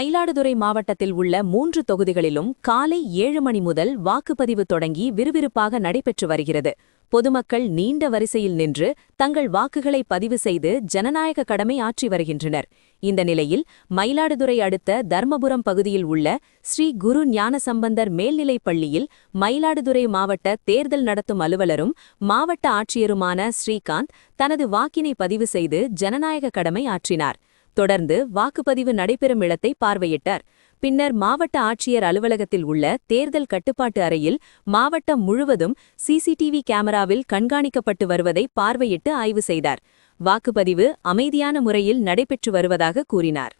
மயிலாடுதுறை மாவட்டத்தில் உள்ள 3 தொகுதிகளிலும் காலை 7 மணி முதல் வாக்குப்பதிவு தொடங்கி விறுவிறுப்பாக நடைபெற்று வருகிறது. பொதுமக்கள் நீண்ட வரிசையில் நின்று தங்கள் வாக்குகளை பதிவு செய்து ஜனநாயக கடமை ஆற்றி வருகின்றனர். இந்த நிலையில் மயிலாடுதுறை அடுத்த தர்மபுரம் பகுதியில் உள்ள ஸ்ரீ குரு ஞானசம்பந்தர் மேல்நிலைப் பள்ளியில் மயிலாடுதுறை மாவட்ட தேர்தல் நடத்தும் அலுவலரும் மாவட்ட ஆட்சியருமான ஸ்ரீகாந்த் தனது வாக்கினை பதிவு செய்து ஜனநாயக கடமை ஆற்றினார். தொடர்ந்து வாக்குப்பதிவு நடைபெறும் இடத்தை பார்வையிட்டார். பின்னர் மாவட்ட ஆட்சியர் அலுவலகத்தில் உள்ள தேர்தல் கட்டுப்பாட்டு அறையில் மாவட்டம் முழுவதும் சிசிடிவி கேமராவில் கண்காணிக்கப்பட்டு வருவதை பார்வையிட்டு ஆய்வு செய்தார். வாக்குப்பதிவு அமைதியான முறையில் நடைபெற்று வருவதாக கூறினார்.